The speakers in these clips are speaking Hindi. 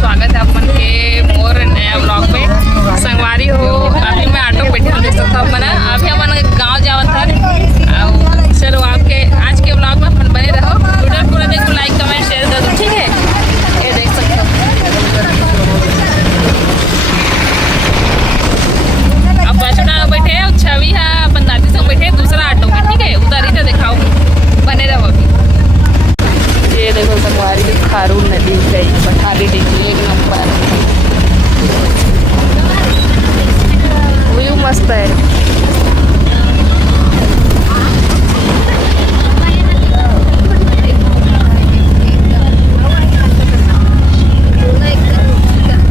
स्वागत है अपन के मोर नया ब्लॉग में। संगवारी हो अभी मैं ऑटो में बैठे देख सकता हूँ मना अभी अपन गाँव जावत था। चलो आपके आज के ब्लॉग में अपन बने रहो, वीडियो पूरा देखो, लाइक कमेंट शेयर कर दो, ठीक है। ये देख सकते हो अब बचना बैठे छवि है अपन दादी संग बैठे दूसरा ऑटो में, ठीक है। उतारी तो दिखाओ, बने रहो अभी। ये देखो संगवारी खारून नदी गई बठाली डिग्री एक नंबर व्यू मस्त है।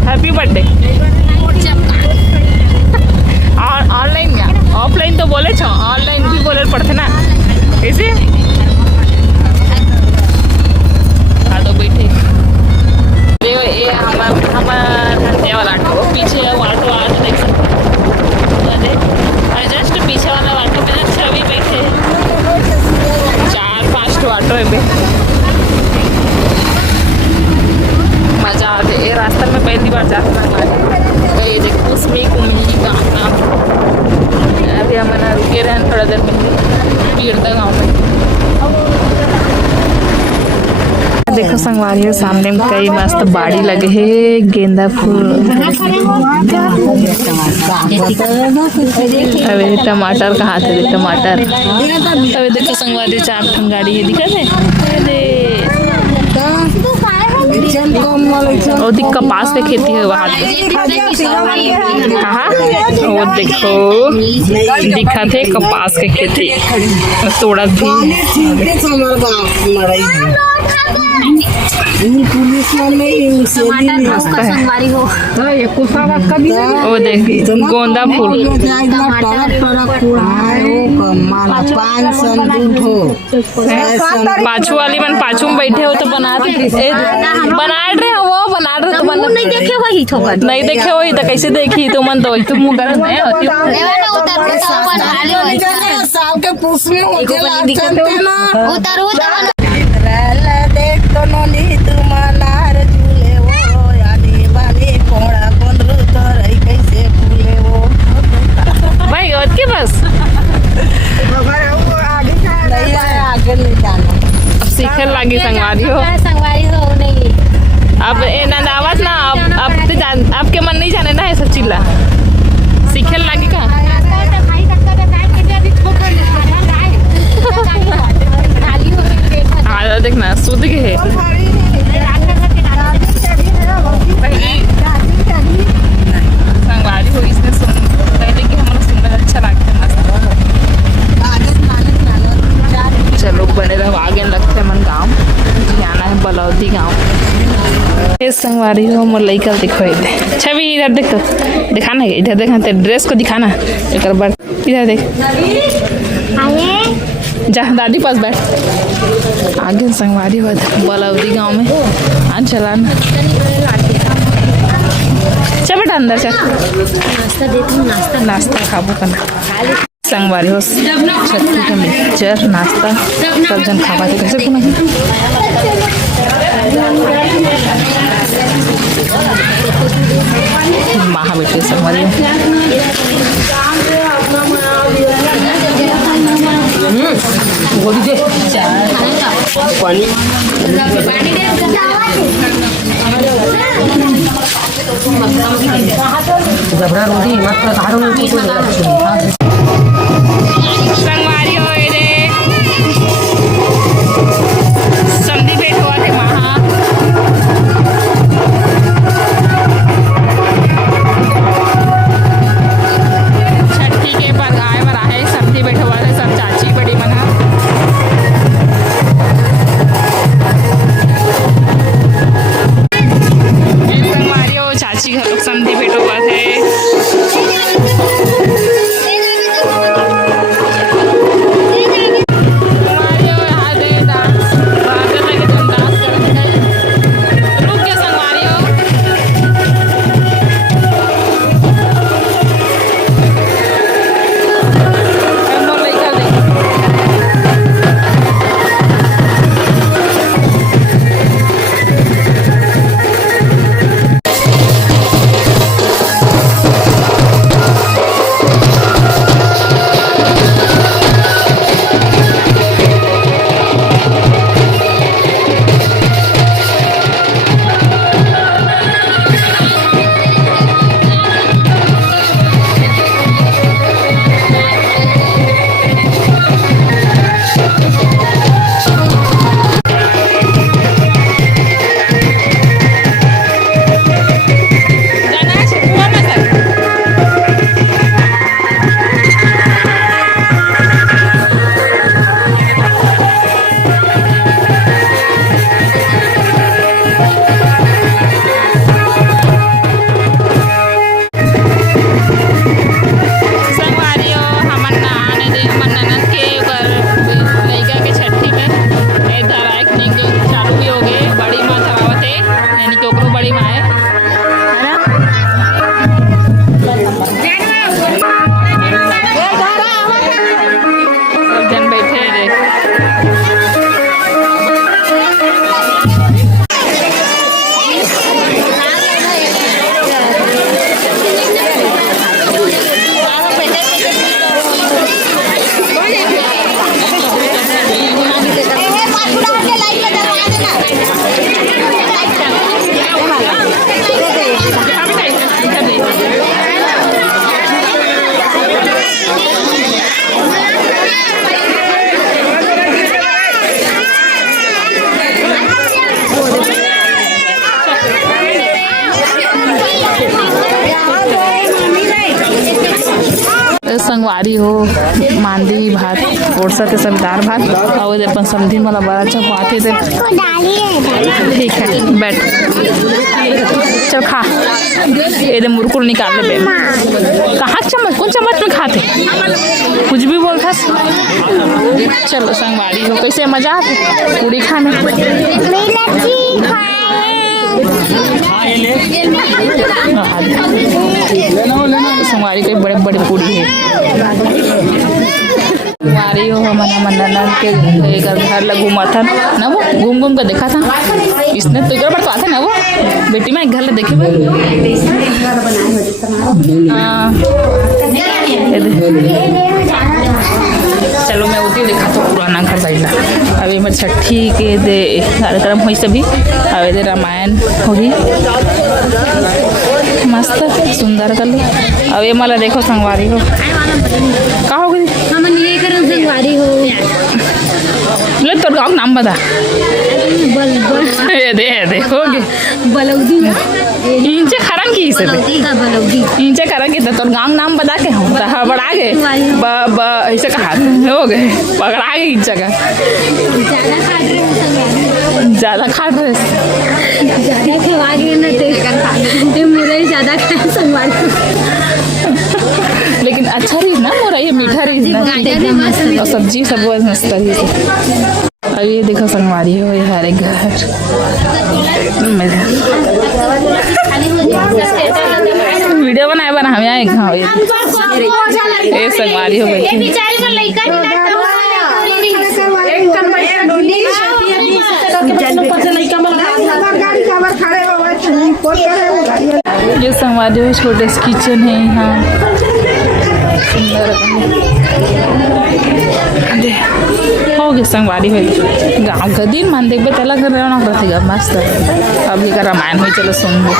Happy birthday. ऑनलाइन क्या ऑफलाइन तो बोले छो, ऑनलाइन भी बोले पड़ते ना ऐसे। ये हमारे वाला ऑटो पीछे ऑटो आज देख सकते और जस्ट पीछे वाला ऑटो में छवि बैठे 4-5 ऑटो है बे। मजा आते ये रास्ता में पहली बार जाता हमारे ये देखो उसमें कुम्ही गाना। अभी हम रुके रहे थोड़ा देर पहले पीड़ता गाँव में। देखो संगवारी सामने में कई मस्त बाड़ी लगे है, गेंदा फूल, अबे टमाटर कहाँ थे टमाटर। अबे देखो संगवारी 4 ठन गाड़ी है दिखा थे। और कपास के खेती है वहाँ कहाँ वो देखो दिखा थे कपास के खेती तोड़ा भी। वो देख गोंदा फूल पाछू वाली मन पाछू में बैठे हो तो बना रहे हो वो बना रहे तो नहीं देखे वही नहीं देखे वही तो कैसे देखी तो मन तो तुम गरज नहीं होती भाई के बस अब सीखे लगी संगवारी हो नहीं। अब नंदावत ना अब आपके मन नहीं जाने ना है सब चिल्ला सीखे लगी का। देखना सूद के है संगवारी हो इसने पहले कि हमारा सुंदर अच्छा लगता है मस्त। चलो बने रहो आगे लगते है मन गाँव जाना है बलौदी गाँव। ये संगवारी हो मोर लइका देखो इधर छवि इधर देख तो दिखाना है इधर देखना तेरे ड्रेस को दिखाना एक बार इधर देख जा दादी पास बैठ। आगे संगवारी हो बलौदी गांव में आज चलाना चल बेटा अंदर चल नाश्ता देती हूँ नाश्ता खाबो करना संगवारी हो छत्ती का मिक्सचर नाश्ता सब जन खावा थे कैसे को नहीं महा बेटे संगवारी वो दीजिए पानी जबरा रोटी मत काढ़ो संगवारी हो रे समधी बैठ हुआ थे वहाँ छठी के पर आए मरा है समधी बैठ हुआ थे सब चाची बड़ी मना संगवारी हो मांदी भात ओरसा के सब दाल भात और अपन समधी मला बड़ा चपाती दे ठीक है बैठ चल खा ये मुरकुल निकाल ले कहाँ चम्मच कौन चम्मच में खाते कुछ भी बोलता चलो संगवारी हो कैसे मजा आते पूरी खाने संगवारी के बड़े बड़े पूरी है संगवारी हो हमारा ननद के घर लग घूमा था ना वो घूम घूम कर देखा था इसने तो इधर बड़का था ना वो बेटी में एक घर ले देखे चलो मैं उठी देखा तो पुराना घर बैठा अभी मैं छठी के दे कार्यक्रम हुई सभी अभी दे रामायण होगी मस्त सुंदर कर लो अब ये मला देखो संगवारी हो का हो गई हमन ये करन संगवारी हो ले तोर गाँव नाम बता ये दे हो गए बलौदी इंचे खरन की से बलौदी इंचे खरन की तोर गाँव नाम बता के हम तो हड़बड़ा गए ब ऐसे कहा हो गए पकड़ा गए इंचे का ज्यादा खा रहे ज्यादा खवा गए ना ते मेरा ही ज्यादा खाए संगवारी लेकिन अच्छा रही ना मोरा ये मीठा रही ना और सब्जी सब बहुत मस्त रही अब ये देखो संगवारी हो ये हरे घर वीडियो बनाए बना हम यहाँ खाओ ये संगवारी हो गई ये संगवारी हो छोटे किचन है यहाँ सुंदर हो गए संगवारी हो गाँव का दिन मान देख तला कर रहा करते मस्त अभी का रामायण हो चलो सुन लो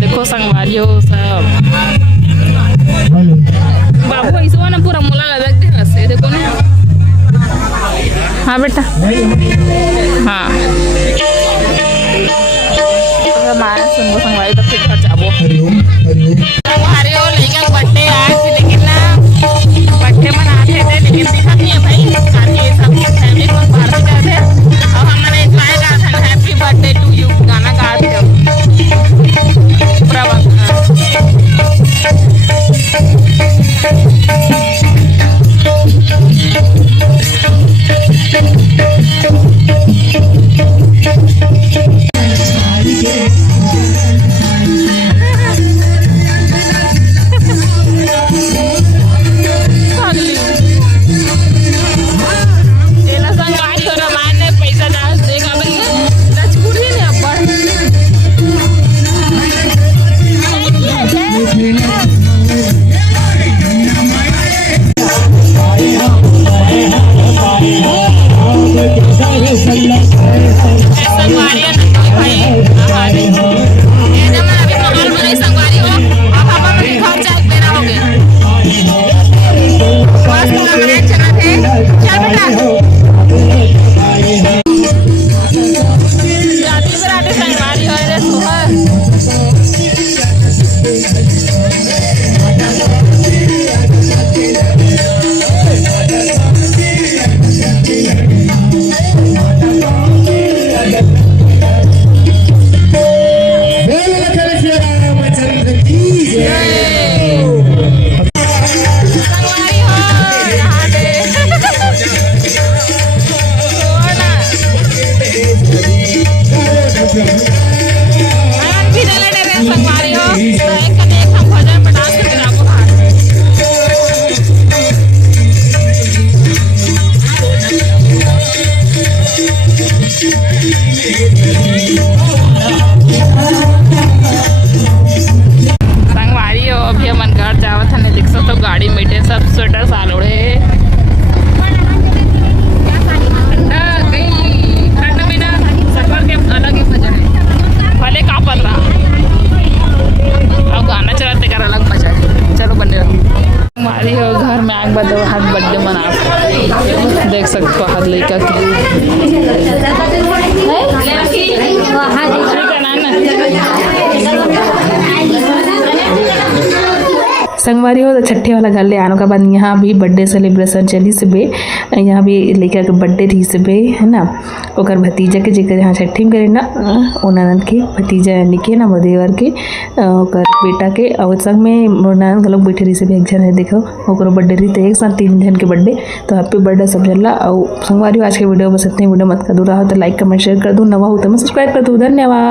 देखो संगवारियों सब बाबू ऐसा ना पूरा मुला लगा दे रस्ते देखो ना हाँ बेटा हाँ हमारे सुनो संगवारी तो फिर घर जाबो हमारे और लेकर बर्थडे आज लेकिन ना बर्थडे मनाते थे लेकिन दिखा नहीं है भाई साथी सब फैमिली को बाहर जाते और हमने एंजॉय करा था हैप्पी बर्थडे टू यू गाना गाते हो पूरा ठंडा में ना सफर के अलग ही मजा है। करते कर अलग मजा है। चलो बने रहो। हमारी हो घर में आग बदो हाथ बर्थडे मना देख सकते हो हाथ लड़का के संगवारी हो तो छठे वाला घर ले आने के बाद यहाँ भी बर्थडे सेलिब्रेशन चली सुबह। यहाँ भी लड़का के बर्थडे थी सुबह है ना। ओकर भतीजा के जेकर यहाँ छठी में करे ना ओ ननद के भतीजा यानी के ना मोर देवर के ओकर बेटा के और संग में मोर ननद के लोग बैठे रही सब एक जन है। देखो ओकर बर्थडे रही तो एक साथ 3 जन के बर्थडे तो हैप्पी बर्थडे सब जल्ला। और संगवारी आज के वीडियो बस इतने। वीडियो मत कर दो रहा हो तो लाइक कमेंट शेयर कर दो। नवा हो तो मैं सब्सक्राइब कर दो। धन्यवाद।